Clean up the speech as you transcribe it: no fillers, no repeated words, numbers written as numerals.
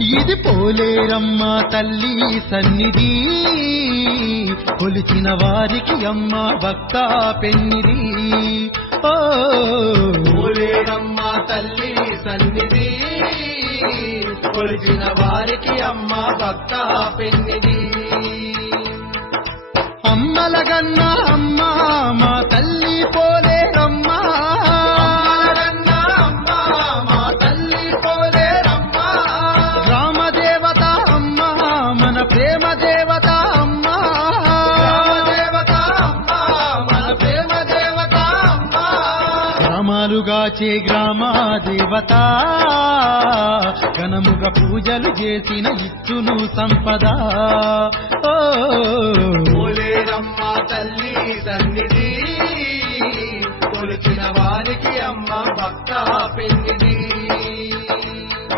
ఇది పోలేరమ్మ తల్లి సన్నిధి, కొలిచిన వారికి అమ్మ భక్త పెన్నిది. ఓ పోలేరమ్మ తల్లి సన్నిధి, కొలిచిన వారికి అమ్మ భక్త పెన్నిది. అమ్మలగన్న అమ్మ మా తల్లి పోలేరమ్మ, అమ్మలగన్న అమ్మ మా తల్లి పోలేరమ్మ. గ్రామ దేవత అమ్మ మన ప్రేమ దేవత అమ్మ, దేవత అమ్మ మన ప్రేమ దేవత అమ్మ. గ్రామాలుగాచే గ్రామ దేవత, ఘనముగా పూజలు చేసిన ఇచ్చును సంపద. ఓ పోలేరమ్మ తల్లి సన్నిధి, కొలిచిన వారికి అమ్మ భక్త పెన్నిది.